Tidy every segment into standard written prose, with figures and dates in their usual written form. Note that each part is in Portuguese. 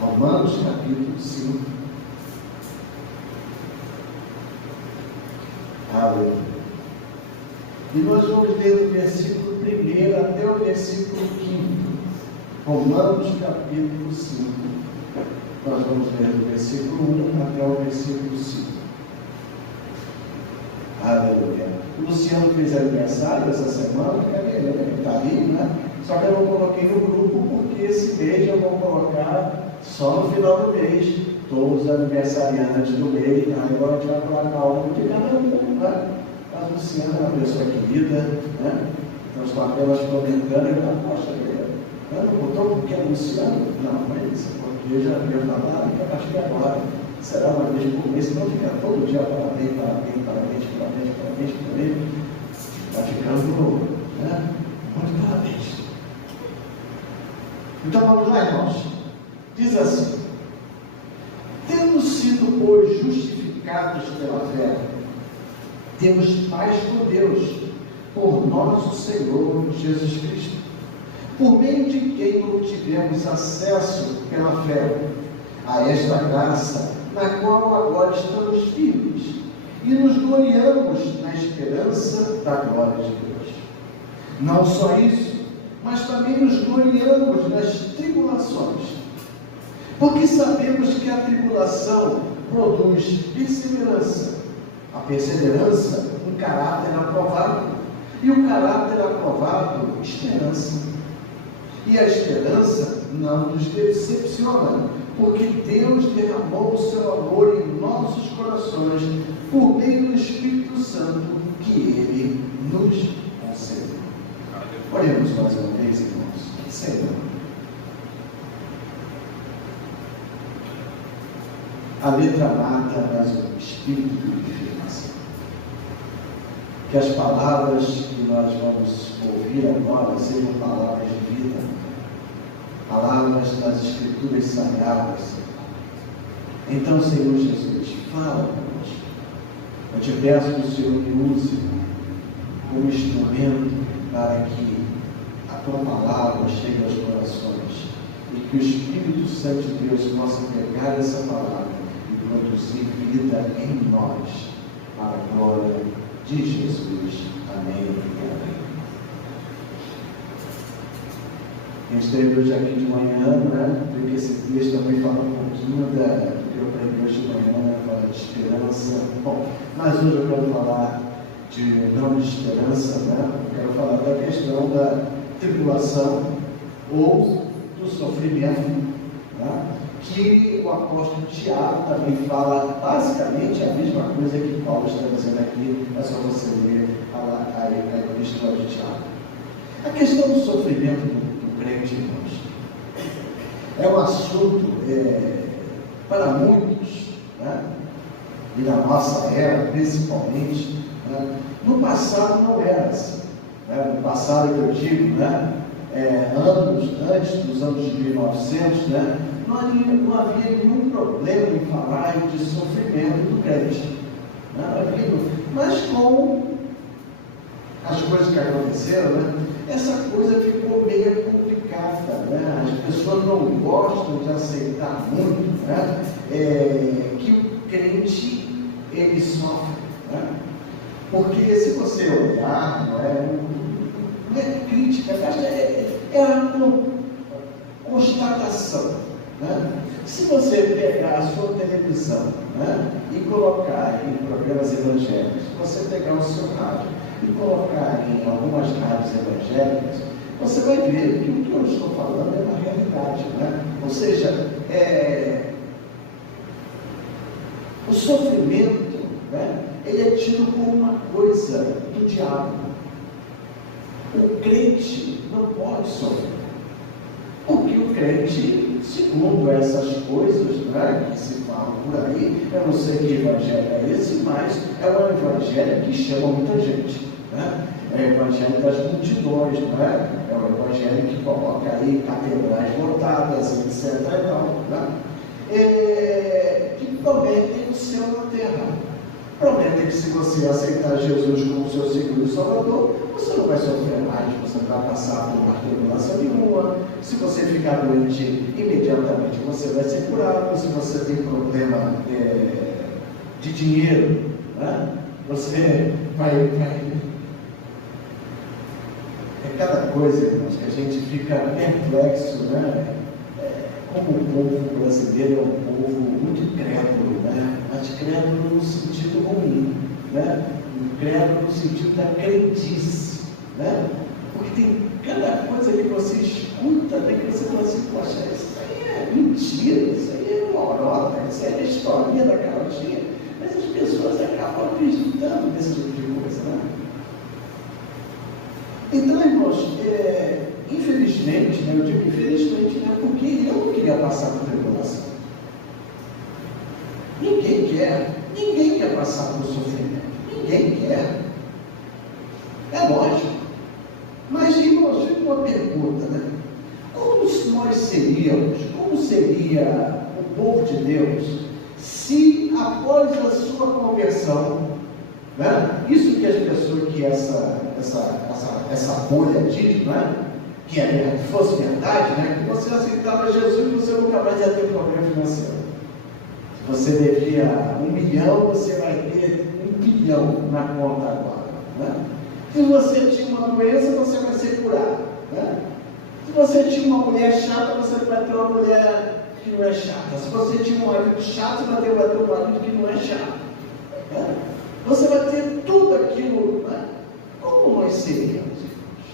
Romanos capítulo 5. Aleluia. E nós vamos ler do versículo 1 até o versículo 5. Romanos capítulo 5. Nós vamos ler do versículo 1 até o versículo 5. Aleluia. O Luciano fez aniversário essa semana, cadê ele? Ele está ali, né? Só que eu não coloquei no grupo, porque esse mês eu vou colocar só no final do mês, todos os aniversariantes do mês. Agora a gente vai colocar um de cada um, né? A Luciana é uma pessoa querida, né? Então estou apenas comentando, eu falo, poxa, não botou porque é Luciano? Não, mas isso, porque eu já ia falar, que a partir de agora será uma vez por mês, senão fica todo dia parabéns. Está ficando, né? Muito parabéns. Então vamos lá, irmãos. Diz assim: tendo sido, pois, justificados pela fé, temos paz com Deus, por nosso Senhor Jesus Cristo, por meio de quem obtivemos acesso pela fé a esta graça, na qual agora estamos firmes, e nos gloriamos na esperança da glória de Deus. Não só isso, mas também nos gloriamos nas tribulações, porque sabemos que a tribulação produz perseverança, a perseverança, um caráter aprovado, e o caráter aprovado, esperança. E a esperança não nos decepciona, porque Deus derramou o seu amor em nossos corações por meio do Espírito Santo que Ele nos concedeu. Oremos mais uma vez, irmãos. Senhor, a letra mata, mas o Espírito purifica. Que as palavras que nós vamos ouvir agora sejam palavras de vida, palavras das Escrituras Sagradas. Então, Senhor Jesus, fala conosco. Eu te peço que o Senhor me use como instrumento para que a tua palavra chegue aos corações e que o Espírito Santo de Deus possa pegar essa palavra e produzir vida em nós, para a glória de Jesus. Amém e amém. Eu esteve hoje aqui de manhã, né? Porque esse texto também fala um pouquinho do que eu aprendi hoje de manhã, fala de esperança. Bom, mas hoje eu quero falar não de esperança, né? Eu quero falar da questão da tribulação ou do sofrimento, né? Que o apóstolo Tiago também fala basicamente a mesma coisa que Paulo está dizendo aqui. É só você ler a epístola de Tiago. A questão do sofrimento do crente, irmãos, é um assunto para muitos, né? E na nossa era principalmente, né? No passado não era assim, né? No passado que eu digo, né? Anos antes dos anos de 1900, né? Não havia nenhum problema em falar de sofrimento do crente, mas com as coisas que aconteceram, né? Essa coisa ficou meio complicada, né? As pessoas não gostam de aceitar muito, né? Que o crente ele sofre, né? Porque se você olhar, não é crítica, é uma constatação, né? Se você pegar a sua televisão, né, e colocar em programas evangélicos, se você pegar o seu rádio e colocar em algumas rádios evangélicas, você vai ver que o que eu estou falando é uma realidade, né? Ou seja, o sofrimento, né, ele é tido como uma coisa do diabo. O crente não pode sofrer, porque o crente, segundo essas coisas, né, que se falam por aí, eu não sei que evangelho é esse, mas é um evangelho que chama muita gente, né? É o evangelho das multidões, né? É o evangelho que coloca aí catedrais lotadas, etc. E tal, né? Que prometem o céu na terra. Prometem que se você aceitar Jesus como seu Senhor e Salvador, você não vai sofrer mais, você não vai passar por uma tribulação nenhuma, Se você ficar doente, imediatamente você vai ser curado. Se você tem problema de dinheiro, né? Você vai. É cada coisa, irmãos, que a gente fica perplexo, né? Como o povo brasileiro é um povo muito crédulo, né? Mas crédulo no sentido ruim, né? Crédulo no sentido da crendice, né? Porque tem cada coisa que você escuta, né, que você fala assim, poxa, isso aí é mentira, isso aí é lorota, isso aí é historinha da carochinha, mas as pessoas acabam acreditando nesse tipo de coisa, né? Então, irmãos, infelizmente, né, eu digo infelizmente, né, porque eu não queria passar por tribulação. Ninguém quer passar por sofrimento, ninguém quer. É lógico. Mas, irmãos, fica uma pergunta, né? Como seria o povo de Deus se após a sua conversão, né? Isso que as pessoas, que essa bolha diz, né? Que fosse verdade, né? Que você aceitava Jesus e você nunca mais ia ter problema financeiro. Se você devia 1 milhão, você vai ter 1 bilhão na conta agora, né? Se você tinha uma doença, você vai ser curado, né? Se você tinha uma mulher chata, você vai ter uma mulher que não é chata. Se você tinha um marido chato, você vai ter um marido que não é chato, né? Você vai ter tudo aquilo, né? Como nós seríamos, irmãos?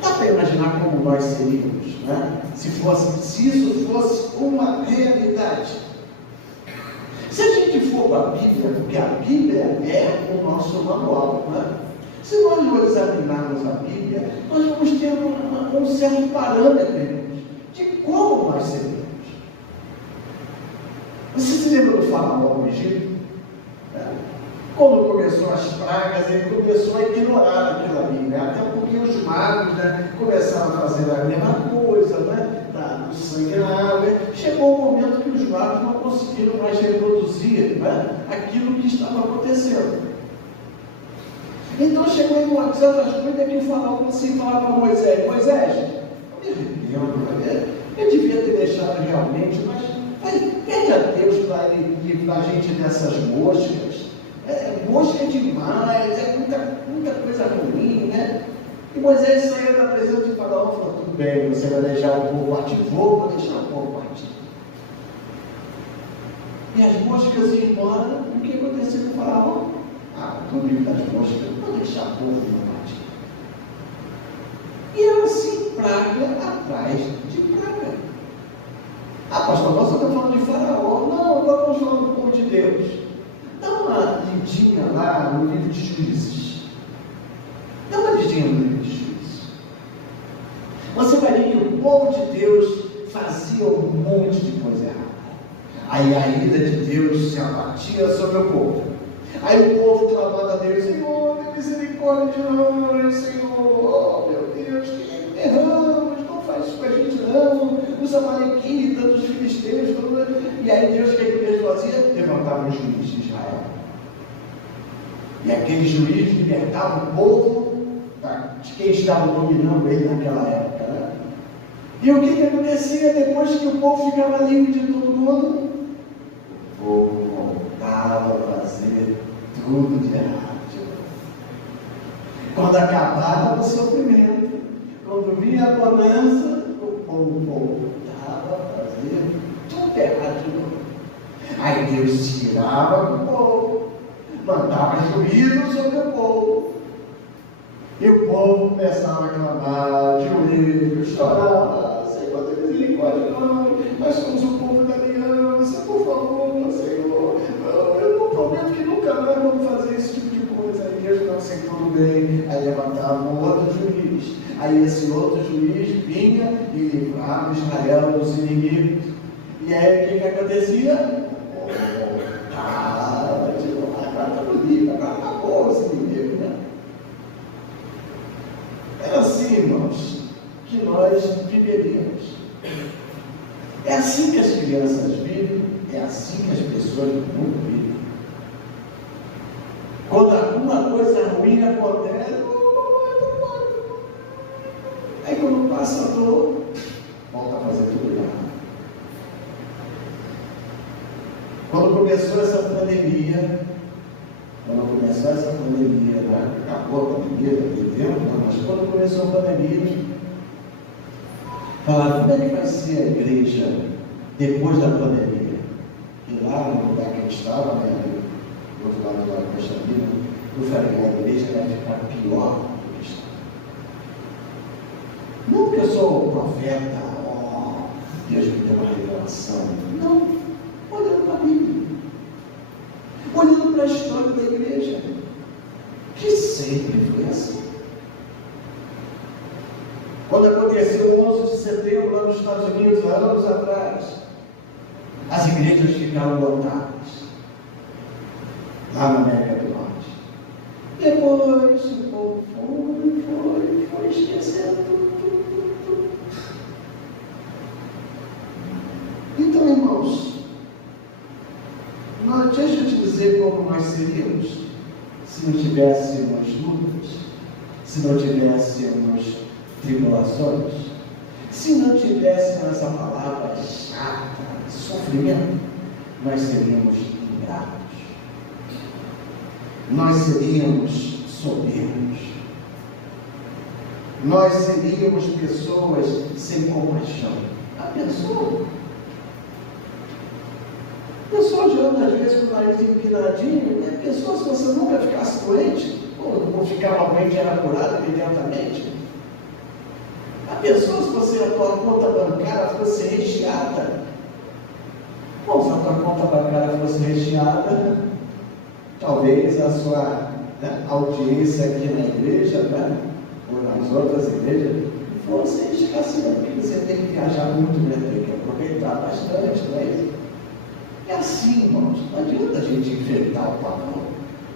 Dá para imaginar como nós seríamos, né? Se isso fosse uma realidade. Se a gente for para a Bíblia, porque a Bíblia é o nosso manual, né? Se nós não examinarmos a Bíblia, nós vamos ter um certo parâmetro de como nós seremos. Você se lembra do faraó no Egito? Quando começou as pragas, ele começou a ignorar aquilo ali, né? Até porque os magos, né, começaram a fazer a mesma coisa, né? O sangue na água. Chegou o momento que os magos não conseguiram mais reproduzir, né, aquilo que estava acontecendo. Então chegou em uma certas coisas que o faraó assim falava para Moisés: Moisés, eu devia ter deixado realmente, mas pede a Deus para ele livrar a gente dessas moscas. Mosca é demais, é muita coisa ruim, né? E Moisés saiu da presença de Faraó e falou: tudo bem, você vai deixar o povo partir, vou deixar o povo partir. E as moscas iam embora. O que aconteceu com o Faraó? Estou livre das moscas, vou deixar o povo partir. E era assim, praga atrás de praga. Pastor, nós estamos falando de Faraó. Não, agora vamos falar do povo de Deus. Dá uma lidinha lá no livro de Juízes. Dá uma lidinha no livro de Juízes. Você vai ver que o povo de Deus fazia um monte de coisa errada. Aí a ira de Deus se abatia sobre o povo. Aí o povo clamava a Deus: Senhor, tem misericórdia de nós, Senhor, oh meu Deus, que erramos, não faz isso com a gente não, os amalequitas, dos filisteus, e aí Deus, o que Deus fazia? Levantava um juiz de Israel. E aquele juiz libertava o povo de quem estava dominando ele naquela época, né? E o que acontecia depois que o povo ficava livre de todo mundo? O povo voltava a fazer tudo de errado. Quando acabava o sofrimento, quando vinha a bonança, o povo voltava a fazer tudo errado de novo. Aí Deus tirava do povo, mandava juízo sobre o povo, e o povo começava a clamar, de joelhos, chorar: Senhor, tem misericórdia, não, nós somos o povo da aliança, por favor, Senhor, não, eu não prometo que nunca mais vamos fazer esse tipo de coisa. Aí Deus: não, sei, tudo bem. Aí levantava um outro juiz, aí esse outro juiz vinha e livrava Israel dos inimigos. E aí o que acontecia? Agora estamos livres, agora acabou esse inimigo, né? Era assim, irmãos, que nós viveríamos. É assim que as crianças vivem, é assim que as pessoas do mundo vivem. Quando alguma coisa ruim acontece, aí Aí quando passa a dor, volta a fazer tudo errado. Quando começou essa pandemia, né? Acabou a pandemia, naquele tempo, mas quando começou a pandemia, falaram, como é que vai ser a igreja depois da pandemia? E lá no lugar que a gente estava, né, do outro lado da Costa Rica, eu falei, a igreja vai ficar pior do que está. Não porque eu sou profeta, Deus me deu uma revelação. Não, olhando para a Bíblia, olhando para a história da igreja, que sempre foi assim. Quando aconteceu o 11 de setembro lá nos Estados Unidos, há anos atrás, as igrejas ficaram lotadas, lá na América do Norte. Depois o povo foi esquecendo tudo. Então, irmãos, deixa eu te dizer como nós seríamos se não tivéssemos lutas, se não tivéssemos tribulações, se não tivéssemos essa palavra chata, sofrimento, nós seríamos ingratos, nós seríamos soberbos, nós seríamos pessoas sem compaixão. A pessoa gerando às vezes com o nariz empinadinho, a pessoa, se você nunca ficasse doente, ou ficava doente, era curada imediatamente. A pessoa, se você a tua conta bancária fosse recheada, se a tua conta bancária fosse recheada, talvez a sua audiência aqui na igreja, né, ou nas outras igrejas, fosse escasseando, porque você tem que viajar muito, né, tem que aproveitar bastante, não é isso? É assim, irmãos, não adianta a gente enfrentar o pavão,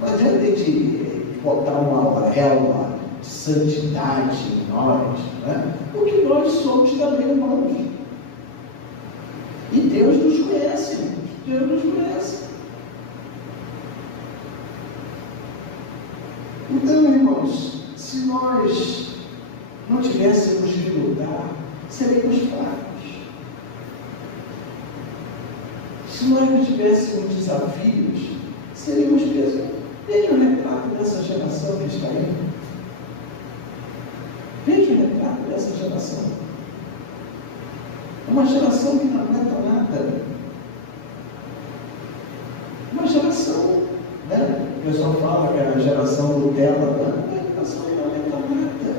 não adianta a gente botar uma auréola de santidade em nós, né? Porque nós somos também humanos. E Deus nos conhece, irmãos. Deus nos conhece. Então, irmãos, se nós não tivéssemos de lutar, seríamos fracos. Se nós não tivéssemos desafios, seríamos pesos. Veja o retrato dessa geração que está aí. Veja o retrato dessa geração. É uma geração que não aguenta nada. Uma geração, né? O pessoal fala que é a geração Nutella, né? Uma geração que não aguenta nada.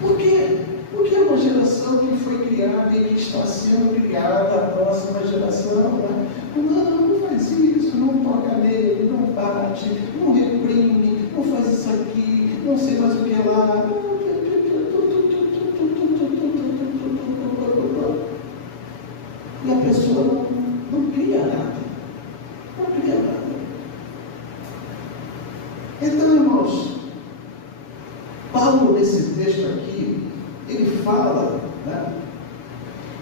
Por quê? Porque é uma geração que foi criada e que está sendo criada, a próxima geração, né? Não faz isso, não toca nele, não bate, não reprime, não faz isso aqui, não sei mais o que lá. E a pessoa não cria nada. Não cria nada. Então, irmãos, Paulo, nesse texto aqui, ele fala, né,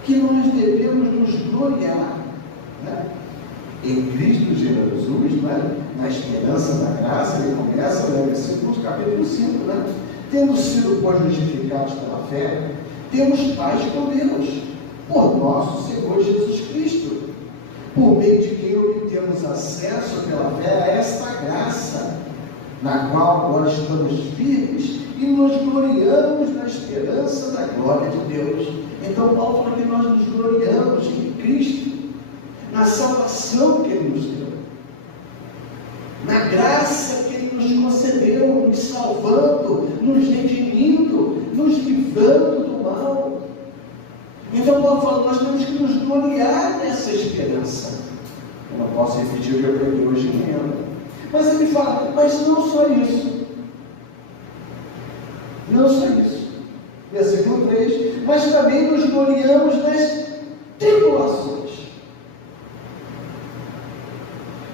que nós devemos nos gloriar, né, em Cristo Jesus, né, na esperança da graça. Ele começa, né, versículo capítulo 5, né, tendo sido, pois, justificados pela fé, temos paz com Deus, por nosso Senhor Jesus Cristo, por meio de quem obtemos acesso pela fé a esta graça, na qual agora estamos firmes e nos gloriamos na esperança da glória de Deus. Então Paulo fala que nós nos gloriamos em Cristo, na salvação que Ele nos deu, na graça que Ele nos concedeu, nos salvando, nos redimindo, nos livrando do mal. Então Paulo fala, nós temos que nos gloriar nessa esperança. Eu não posso repetir o que eu preguei hoje de manhã, mas ele fala, mas não só isso. Não só isso. Versículo 3, mas também nos gloriamos nas tribulações.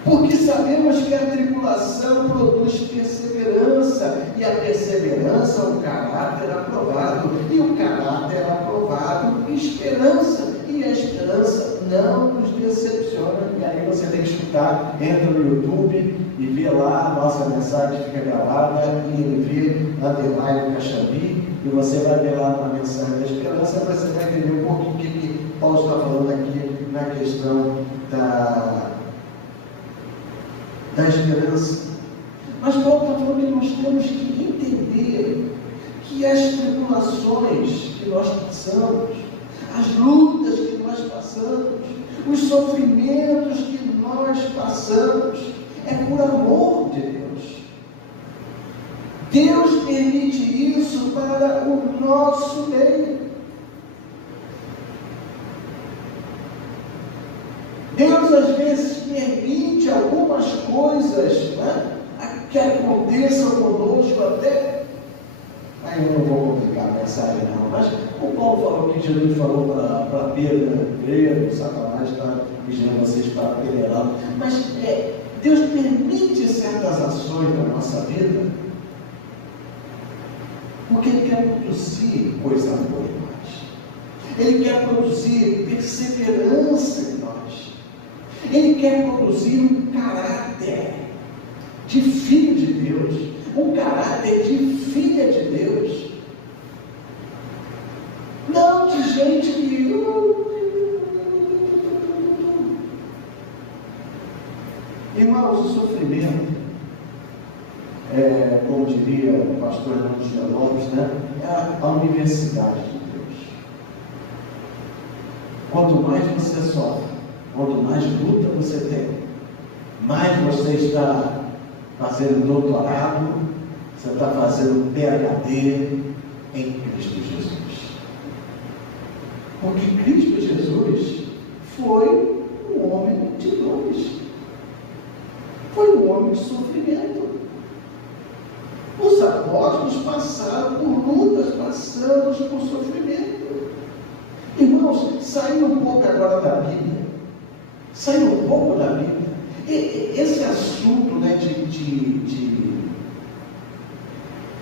Porque sabemos que a tribulação produz perseverança, e a perseverança, o caráter aprovado, e o caráter aprovado, esperança, e a esperança não nos decepciona. E aí você tem que escutar, entra no YouTube, e vê lá a nossa mensagem, fica gravada, e ele vê underline Caxambi, e você vai ver lá na mensagem da esperança, e você vai entender um pouco o que Paulo está falando aqui na questão da esperança. Mas Paulo está falando que nós temos que entender que as tribulações que nós passamos, as lutas que nós passamos, os sofrimentos que nós passamos, é por amor de Deus. Deus permite isso para o nosso bem. Deus às vezes permite algumas coisas, né, que aconteçam conosco até. Aí eu não vou complicar a mensagem não, mas o Paulo falou que Jesus falou para Pedro, Pedro, Satanás está pedindo vocês para peneirar. Mas Deus permite certas ações na nossa vida porque Ele quer produzir coisa boa em nós. Ele quer produzir perseverança em nós. Ele quer produzir um caráter de filho de Deus, um caráter de filha de Deus, não de gente que irmãos, o sofrimento como diria o pastor Hernando Lopes, né, é a universidade de Deus. Quanto mais você sofre, quanto mais luta você tem, mais você está fazendo doutorado, você está fazendo PhD em Cristo Jesus. Porque Cristo Jesus foi um homem de dores, foi um homem de sofrimento. Os apóstolos passaram por lutas, passamos por sofrimento. Irmãos, saindo um pouco agora da Bíblia, saindo um pouco da Bíblia, esse assunto, né, de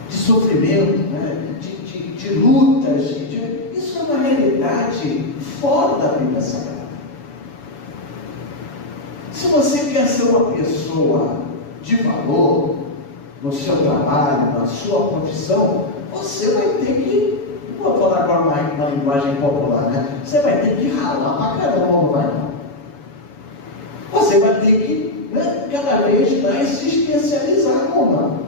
sofrimento, né, de lutas, isso é uma realidade fora da Bíblia Sagrada. Se você quer ser uma pessoa de valor no seu trabalho, na sua profissão, você vai ter que, vou falar agora uma linguagem popular, né? Você vai ter que ralar pra caramba, não vai não. Você vai ter que, né, cada vez mais se especializar, não.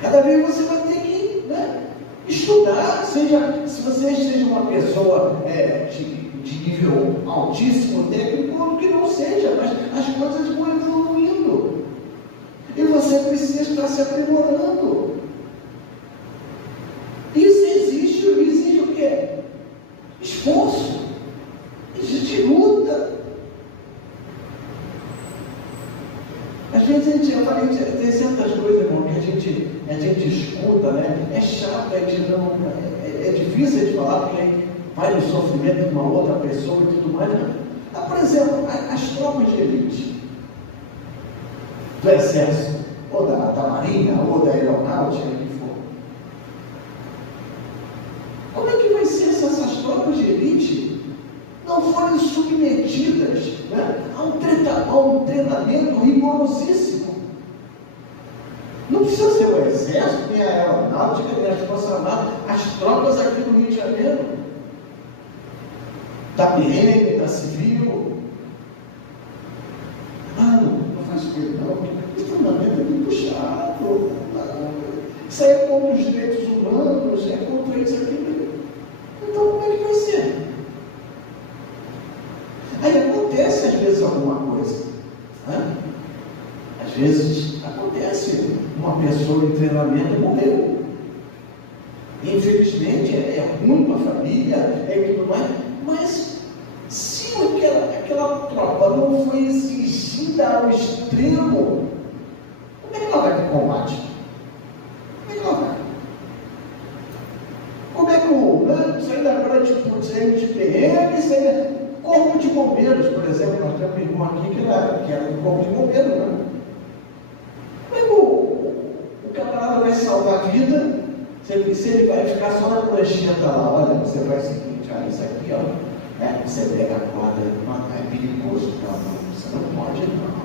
Cada vez você vai ter que, né, estudar, se você seja uma pessoa de nível altíssimo técnico, ou que não seja, mas as coisas vão evoluindo. E você precisa estar se aprimorando. Isso exige o quê? Esforço. Existe luta. Às vezes tem certas coisas, irmão, que a gente escuta, né? É chato, é difícil de falar, porque vai no sofrimento de uma outra pessoa e tudo mais. Né? Por exemplo, as tropas de elite do exército, ou da marinha, ou da aeronáutica, o que for. Como é que vai ser se essas tropas de elite não forem submetidas, né, a um treinamento rigorosíssimo? Não precisa ser o exército, nem a aeronáutica, nem as forças armadas, as tropas aqui no Rio de Janeiro, da PM, da Civil. Não faz coisa não, porque esse treinamento é muito puxado. Isso aí é contra os direitos humanos, é contra isso aqui. Então como é que vai ser? Aí acontece às vezes alguma coisa, né? Às vezes acontece, uma pessoa em treinamento morreu. Infelizmente é ruim para a família, tudo mais, mas se aquela tropa não foi exigida ao extremo, como é que ela vai para o combate? Como é que ela vai? Como é que saindo agora saindo de PM, saindo corpo de bombeiros, por exemplo, nós temos um irmão aqui que era do corpo de bombeiros, né? Como é que o camarada vai salvar a vida se ele vai ficar só na prancheta lá? Olha, você faz o seguinte, isso aqui, ó, Você pega a corda, é perigoso, não, você não pode não.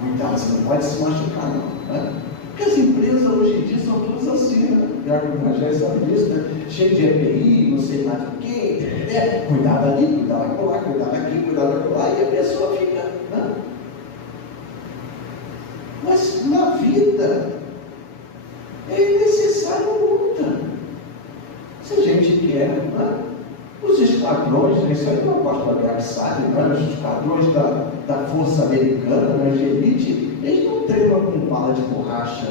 Cuidado, você não pode se machucar não, né? Porque as empresas hoje em dia são todas assim, né? Já que o Rogério sabe disso, né? Cheio de EPI, não sei mais o quê, né? Cuidado ali, cuidado lá, cuidado aqui, cuidado lá, e a pessoa fica, né? Mas na vida é necessário luta. Se a gente quer, né? Os esquadrões, isso aí não posso falar que sabe, né? Os esquadrões da Força Americana, né, de elite, eles não treinam com bala de borracha.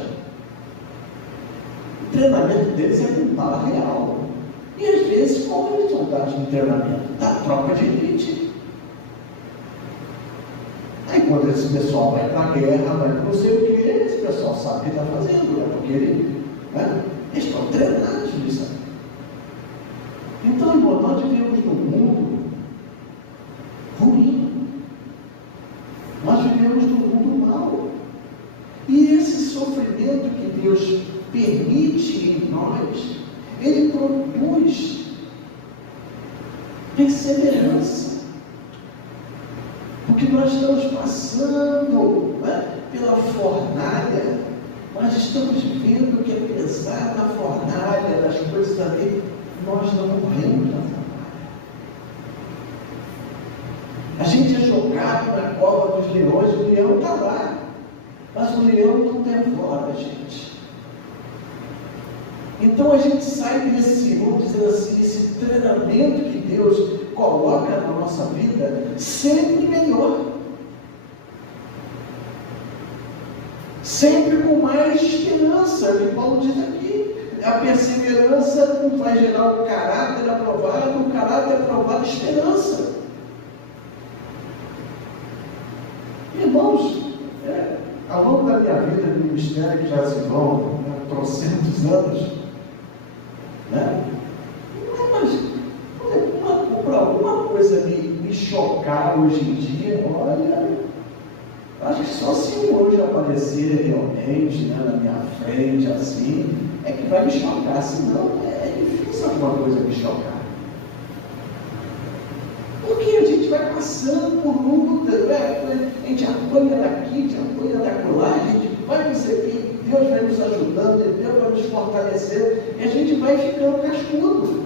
O treinamento deles é com bala real. E às vezes, qual é o resultado de treinamento? Da tropa de elite. Aí quando esse pessoal vai para a guerra, vai para não sei o que, esse pessoal sabe o que está fazendo, né? Porque eles estão treinados nisso. Então, irmão, nós vivemos num mundo ruim. Nós vivemos num mundo mau. E esse sofrimento que Deus permite em nós, ele produz perseverança. Porque nós estamos passando, né, pela fornalha, mas estamos vendo que apesar da fornalha, das coisas ali, nós não morremos na fornalha. A gente é jogado na cova dos leões, o leão está lá, mas o leão não devora a gente. Então a gente sai desse, vamos dizer assim, esse treinamento que Deus coloca na nossa vida, sempre melhor. Sempre com mais esperança, que Paulo diz aqui. A perseverança vai gerar o caráter aprovado, esperança. Irmãos, ao longo da minha vida no ministério, que já se vão trocentos anos, né? Mas por alguma coisa me chocar hoje em dia, olha, acho que só se um anjo aparecer realmente, né, na minha frente, assim, é que vai me chocar, senão é difícil alguma coisa me chocar. Porque a gente vai passando por luta, né? A gente apanha daqui, a gente apanha daquela, a gente vai conseguir, Deus vai nos ajudando, Deus vai nos fortalecer, e a gente vai ficando cascudo,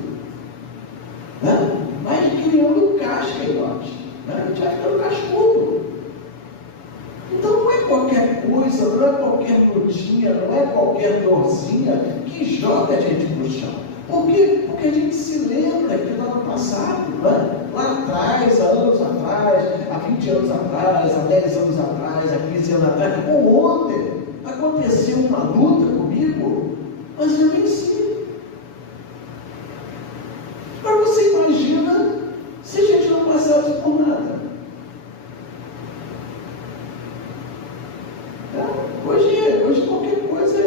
né? Vai criando casca em nós, né? A gente vai ficando cascudo. Então não é qualquer coisa, não é qualquer lutinha, não é qualquer dorzinha que joga a gente para o chão. Por quê? Porque a gente se lembra que no ano passado, né? Lá atrás, há anos atrás, há 20 anos atrás, há 10 anos atrás, há 15 anos atrás, ou ontem, aconteceu uma luta comigo, mas eu venci. Agora você imagina se a gente não passasse por nada. Hoje qualquer coisa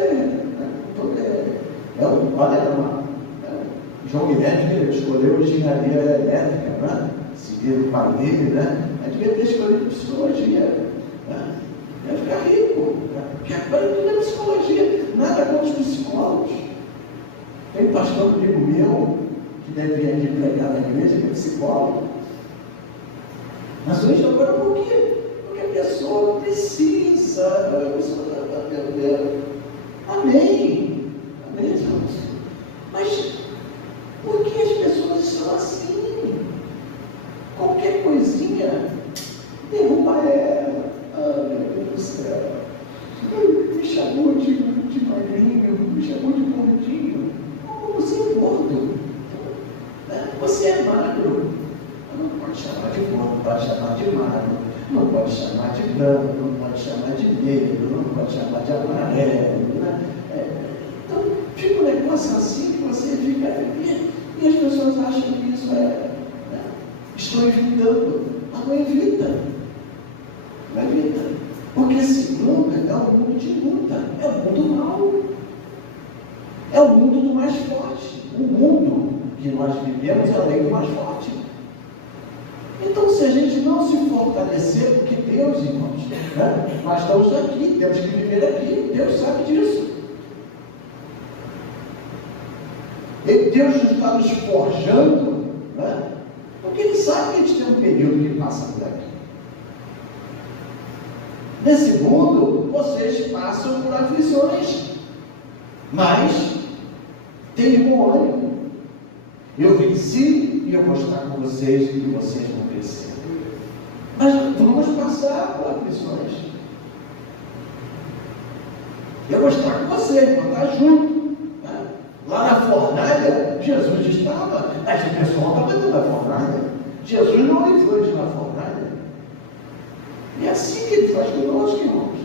olha, João Guilherme escolheu engenharia elétrica, né? Seguir o pai dele, né? Mas devia ter escolhido psicologia, né? Ia ficar rico, né? Porque agora tudo é psicologia, nada contra os psicólogos. Tem um pastor amigo meu que deve vir aqui pregar na igreja, que é psicólogo. Mas hoje agora por quê? Porque a pessoa precisa, a pessoa amém, irmãos. Mas por que as pessoas são assim? Qualquer coisinha derruba ela. Ah, meu Deus do céu. Me chamou de magrinho, me chamou de gordinho. Como você é gordo? Você é magro. Não pode chamar de gordo, pode chamar de magro. Não pode chamar de branco, não pode chamar de negro, não pode chamar de amarelo, né? Então, fica um negócio assim que você fica... E as pessoas acham que isso né? Estou evitando. Mas não evita. Não evita. Porque esse mundo é um mundo de luta. É um mundo mau. É o mundo do mais forte. O mundo que nós vivemos é a lei do mais forte. Então, se a gente não se fortalecer, porque Deus, irmãos, né? Nós estamos aqui, temos que viver aqui, Deus sabe disso. E Deus está nos forjando, né? Porque ele sabe que a gente tem um período que passa por aqui. Nesse mundo, vocês passam por aflições, mas tenham bom ânimo. Eu venci e eu vou estar com vocês e vocês vão vencer. Mas vamos passar por aflições. Eu vou estar com vocês, vou estar junto. Né? Lá na fornalha, Jesus estava, mas o pessoal estava dentro da fornalha. Jesus não livrou de na fornalha. E é assim que ele faz conosco, irmãos.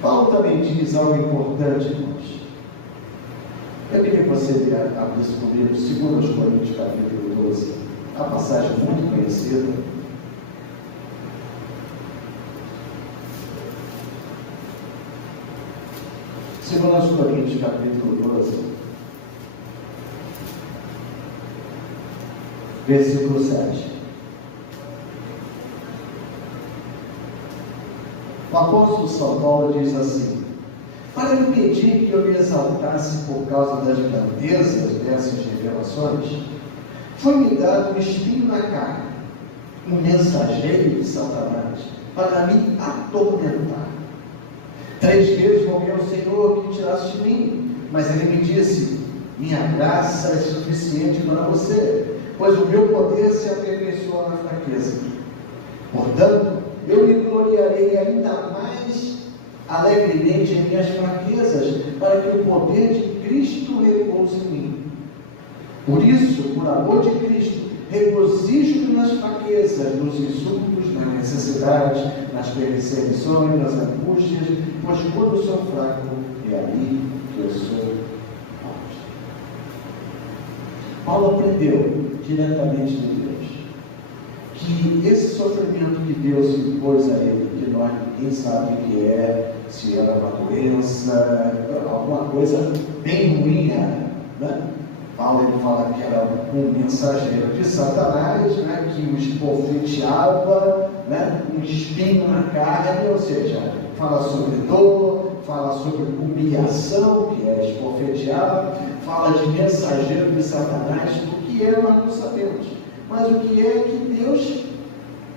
Paulo também diz algo importante, irmãos. Eu queria que você abrisse comigo 2 Coríntios, capítulo 12. Uma passagem muito conhecida. 2 Coríntios, capítulo 12. Versículo 7. O apóstolo São Paulo diz assim: para impedir que eu me exaltasse por causa das grandezas dessas revelações, foi-me dado um espinho na carne, um mensageiro de Satanás, para me atormentar. 3 vezes roguei ao Senhor que tirasse de mim, mas ele me disse: minha graça é suficiente para você, pois o meu poder se aperfeiçoa na fraqueza. Portanto, eu me gloriarei ainda mais alegremente em minhas fraquezas, para que o poder de Cristo repouse em mim. Por isso, por amor de Cristo, regozijo-me nas fraquezas, nos insultos, nas necessidades, nas perseguições, nas angústias, pois quando sou fraco, é ali que eu sou forte. Paulo aprendeu diretamente de Deus que esse sofrimento que Deus impôs a ele, que nós ninguém sabe o que é, se era uma doença, alguma coisa bem ruim, né? Paulo ele fala que era um mensageiro de Satanás, né, que o esbofeteava, né, um espinho na carne, ou seja, fala sobre dor, fala sobre humilhação, que é esbofetear, fala de mensageiro de Satanás. O que é nós não sabemos, mas o que é que Deus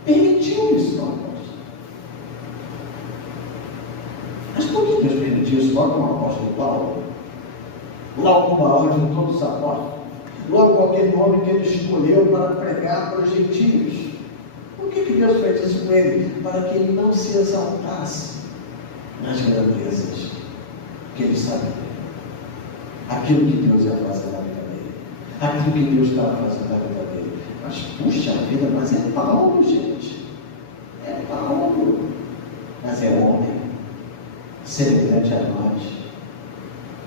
permitiu isso, irmãos. Mas por que Deus permitiu isso logo com o apóstolo Paulo? Logo com uma ordem de todos os apóstolos, logo com aquele homem que ele escolheu para pregar para os gentios. Por que Deus fez isso com ele? Para que ele não se exaltasse nas grandezas que ele sabia, aquilo que Deus ia fazer na vida dele, aquilo que Deus estava fazendo na vida dele. Mas puxa vida, mas é Paulo, gente, é Paulo, mas é homem, semelhante a nós,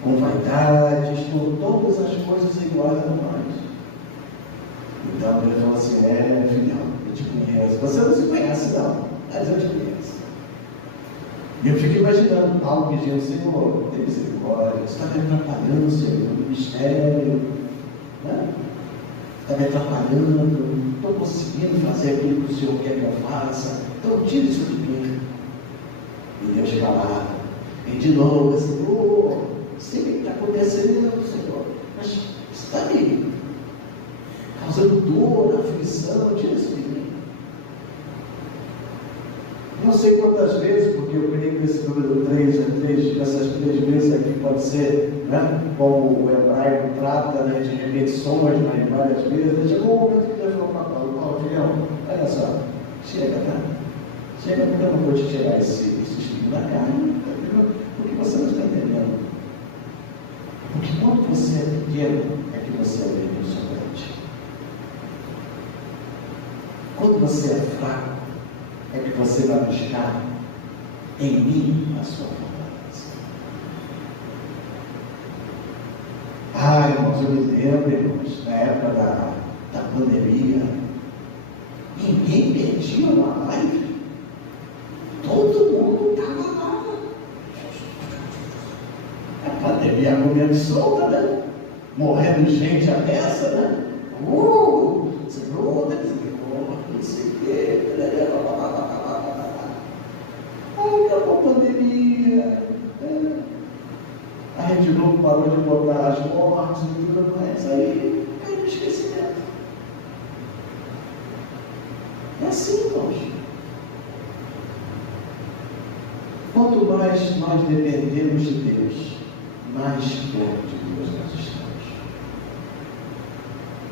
com vaidades, por todas as coisas iguais a nós. Então ele falou assim: filhão, eu te conheço. Você não se conhece não, mas eu te conheço. E eu fico imaginando Paulo pedindo: Senhor, tem misericórdia, você está me atrapalhando, Senhor, no ministério, né? Está me atrapalhando, não estou conseguindo fazer aquilo que o Senhor quer que eu faça, então tira isso de mim. E Deus calado, e de novo, Senhor, sei o que está acontecendo, Senhor, mas está me causando dor, aflição, tira isso de mim. Não sei quantas vezes, porque eu creio que esse número 3, essas 3 vezes aqui pode ser, né, como o hebraico trata, né, de repetições, mas várias vezes. Chegou um momento que Deus falou para Paulo: filhão, olha só, chega, tá? Chega, porque eu não vou te tirar esse espinho da carne, porque você não está entendendo. Porque quando você é pequeno, é que você é bem somente. Quando você é fraco, é que você vai buscar em mim a sua fortaleza. Irmãos, eu me lembro, irmãos, na época da pandemia, ninguém perdia uma live. Todo mundo estava lá. A pandemia comendo solta, né? Morrendo gente a dessa, né? Senhor, não sei o quê. Acabou a pandemia. A Rede Globo parou de botar as mortes e tudo mais, aí caiu no esquecimento. É assim, irmãos. Quanto mais nós dependemos de Deus, mais perto de Deus nós estamos.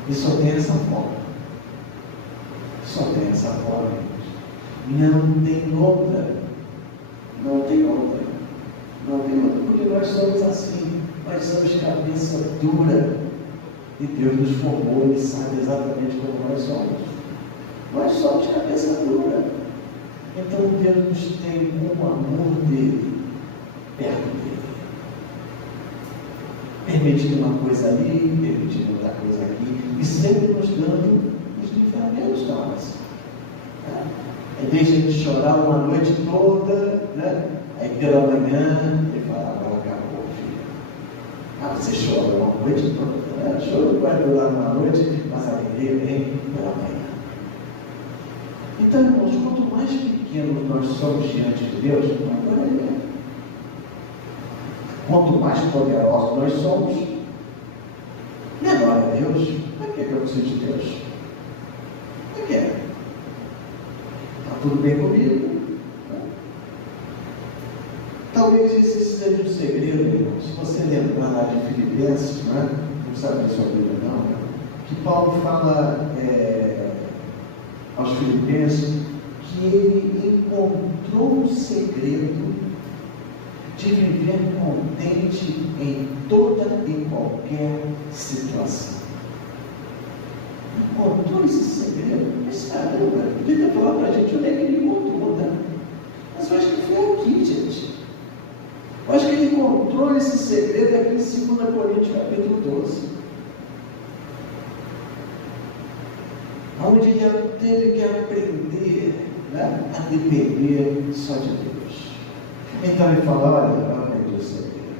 E só tem essa forma. Só tem essa forma. Não tem outra. Não tem outra. Não tem outra. Porque nós somos assim. Nós somos cabeça dura. E Deus nos formou. Ele sabe exatamente como nós somos. Nós somos cabeça dura. Então Deus nos tem um amor dele, perto dele. Permitindo uma coisa ali, permitindo outra coisa aqui, e sempre nos dando os livramentos da nossa. Aí deixa de chorar uma noite toda, né? Aí pela manhã, ele fala, agora acabou, filho. Você chora uma noite toda, né? O choro vai durar uma noite, mas a alegria vem pela manhã. Então, irmãos, quanto mais pequenos nós somos diante de Deus, maior Ele é. Quanto mais poderosos nós somos, menor é Deus. Para que eu preciso de Deus? Para que? Está tudo bem comigo? Talvez esse seja o segredo, irmão. Se você lembrar lá de Filipenses, né? Não sabe ler sua Bíblia, não, né? Que Paulo fala aos Filipenses que ele encontrou o segredo de viver contente em toda e qualquer situação. Encontrou esse segredo? Mas caramba, podia ter falado para a gente onde é que ele encontrou, né? Mas eu acho que foi aqui, gente. Eu acho que ele encontrou esse segredo aqui em 2 Coríntios capítulo 12. Onde ele teve que aprender, né, a depender só de Deus. Então ele fala, olha, eu aprendi o segredo.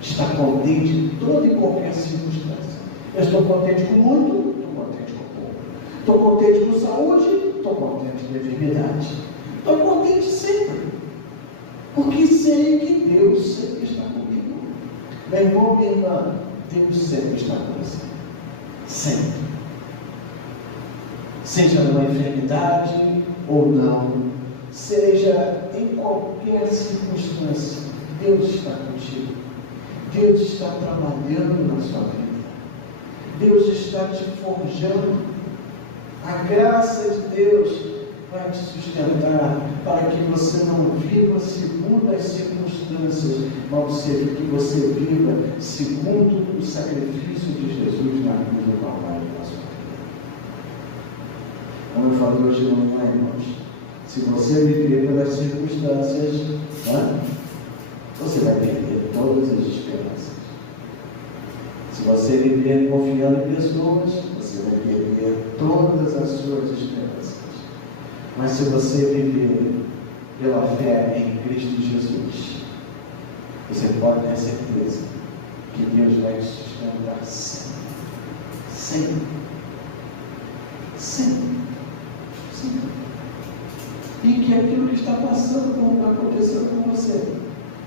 Está contente em toda e qualquer circunstância. Eu estou contente com muito, estou contente com pouco. Estou contente com saúde, estou contente com enfermidade. Estou contente sempre. Porque sei que Deus sempre está comigo. Meu irmão, minha irmã, Deus sempre está com você. Sempre. Seja numa enfermidade ou não, seja em qualquer circunstância, Deus está contigo. Deus está trabalhando na sua vida. Deus está te forjando. A graça de Deus vai te sustentar para que você não viva segundo as circunstâncias, mas que você viva segundo o sacrifício de Jesus na cruz do Calvário da sua vida. Como eu falei hoje de manhã, irmãos, se você viver pelas circunstâncias, né, você vai perder todas as esperanças. Se você viver confiando em pessoas, você vai perder todas as suas esperanças. Mas se você viver pela fé em Cristo Jesus, você pode ter certeza que Deus vai te sustentar sempre. Sempre. Sempre. Sempre. E que aquilo que está passando não vai acontecer com você.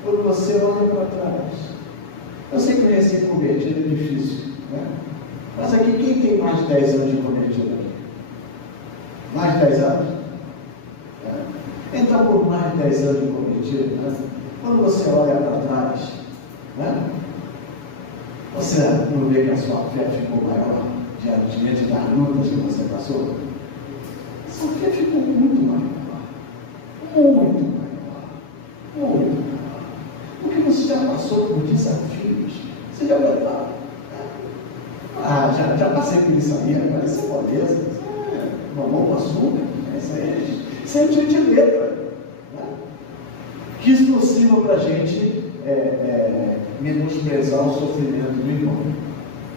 Quando você olha para trás. Eu sei que recém-convertido é difícil, né? Mas aqui, quem tem mais de 10 anos de convertido aqui? Mais de 10 anos? Então, por mais de 10 anos de convertido, né? Quando você olha para trás, né? Você não vê que a sua fé ficou maior diante das lutas que você passou? A sua fé ficou muito maior. Muito maior. Muito maior. Porque você já passou por desafios. Você já vai lá. Já passei por isso aí, agora isso é moleza. Mamão com açúcar. Isso aí é tipo de letra. Né? Que isso não sirva para a gente menosprezar o sofrimento do irmão.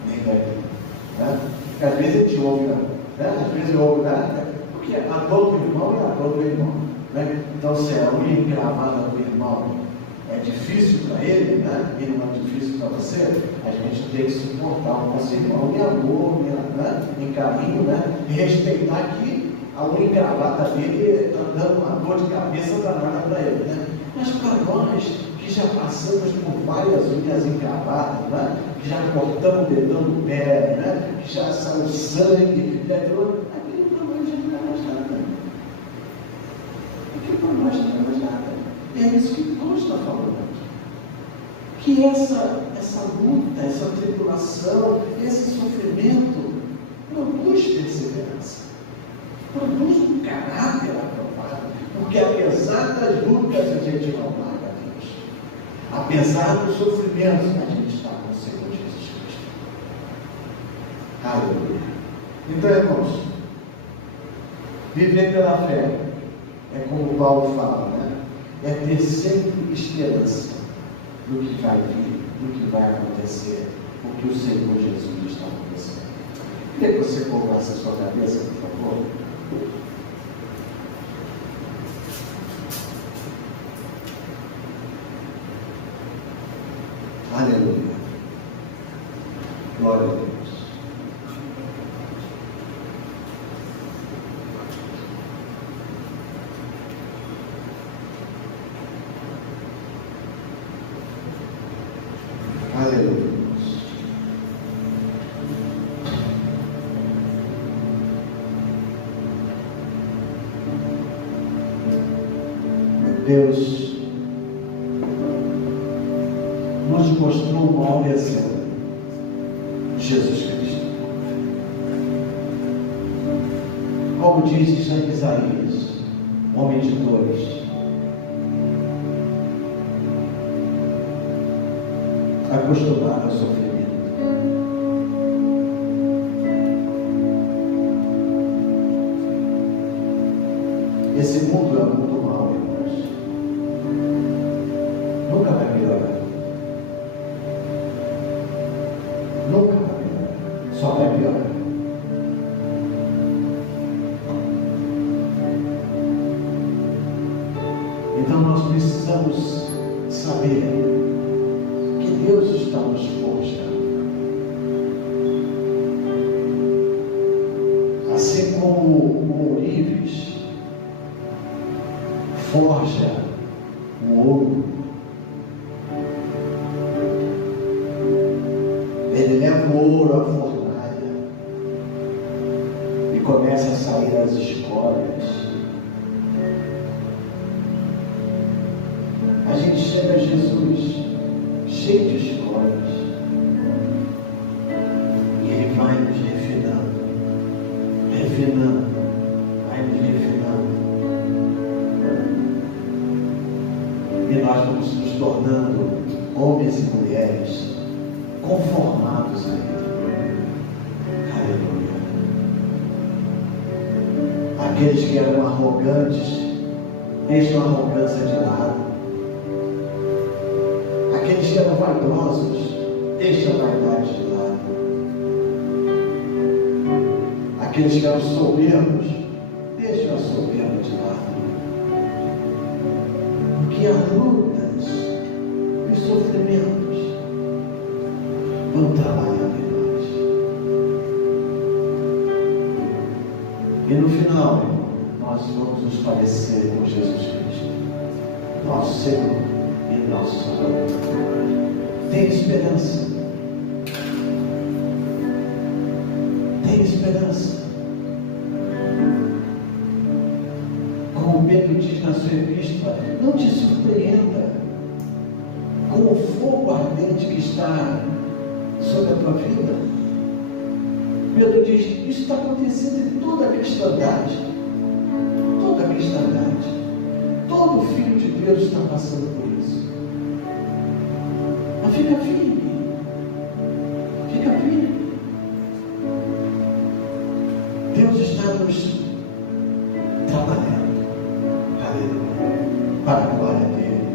Nem daí. Né? Às vezes a gente ouve, né? Às vezes eu ouvo, né? Porque a dor do irmão é a dor do irmão. Né? Então, se a unha encravada do irmão é difícil para ele, né? E não é difícil para você, a gente tem que suportar o nosso irmão em amor, né? Em carinho, né? E respeitar que a unha encravada dele está dando uma dor de cabeça danada para ele. Né? Mas para nós que já passamos por várias unhas encravadas, né? Que já cortamos o dedão do pé, né? Que já saiu sangue, aquilo para nós já não é mais nada. Aquilo para nós não é mais nada. É isso que Paulo está falando aqui. Que essa luta, essa tribulação, esse sofrimento produz perseverança, produz um caráter aprovado, porque apesar das lutas a gente não larga Deus, apesar dos sofrimentos a gente está com o Senhor Jesus Cristo. Aleluia. Então, irmãos, viver pela fé é como Paulo fala, né? É ter sempre esperança do que vai vir, do que vai acontecer, o que o Senhor Jesus está acontecendo. Queria que você colocasse a sua cabeça, por favor. Aleluia. Glória a Deus. Aleluia. Deus nos mostrou um maior exemplo, Jesus Cristo. Como diz em Isaías, homem de dores, acostumado ao sofrimento. Esse mundo é um mundo mau, irmãos. Nunca vai melhorar. Nunca vai melhorar. Só vai piorar. Então nós precisamos saber que Deus está nos forjando. Assim como o ourives forja o ouro, ele leva o ouro à fornalha e começa a sair as escórias. A gente chega a Jesus cheio de escórias e ele vai nos refinando, vai nos refinando, e nós vamos nos tornando homens e mulheres conformados a Ele. Aleluia. Aqueles que eram arrogantes deixam a arrogância de lado. Aqueles que eram vaidosos deixam a vaidade de lado. Aqueles que eram soberbos deixam a soberba de lado. Porque as lutas e sofrimentos vão trabalhando em nós. E no final, nós vamos nos parecer com Jesus Cristo, nosso Senhor e nosso Salvador. Tem esperança. Tem esperança. Como Pedro diz na sua epístola, não te surpreenda com o fogo ardente que está sobre a tua vida. Pedro diz, isso está acontecendo em toda a cristandade. Toda a cristandade. Todo filho de Deus está passando por isso. Mas fica firme. Fica firme. Deus está nos trabalhando. Aleluia. Para a glória dele.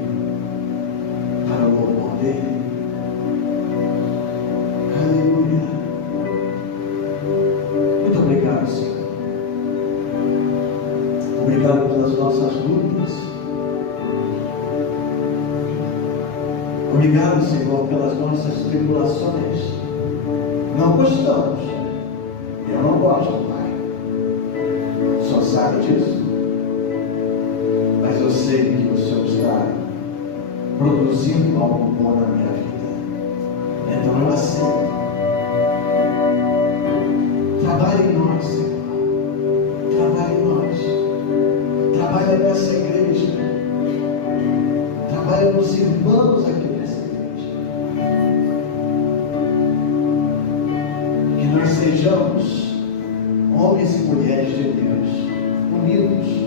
Para o louvor dele. Aleluia. Muito obrigado, Senhor. Obrigado pelas nossas lutas. Obrigado, Senhor, pelas nossas tribulações. Não gostamos. Eu não gosto, Pai. O Senhor sabe disso. Mas eu sei que o Senhor está produzindo algo bom na minha vida. Então eu aceito. Trabalhe em nós, Senhor. Trabalhe em nós. Trabalhe nessa igreja. Trabalhe nos irmãos aqui nessa igreja. Que nós sejamos homens e mulheres de Deus, unidos,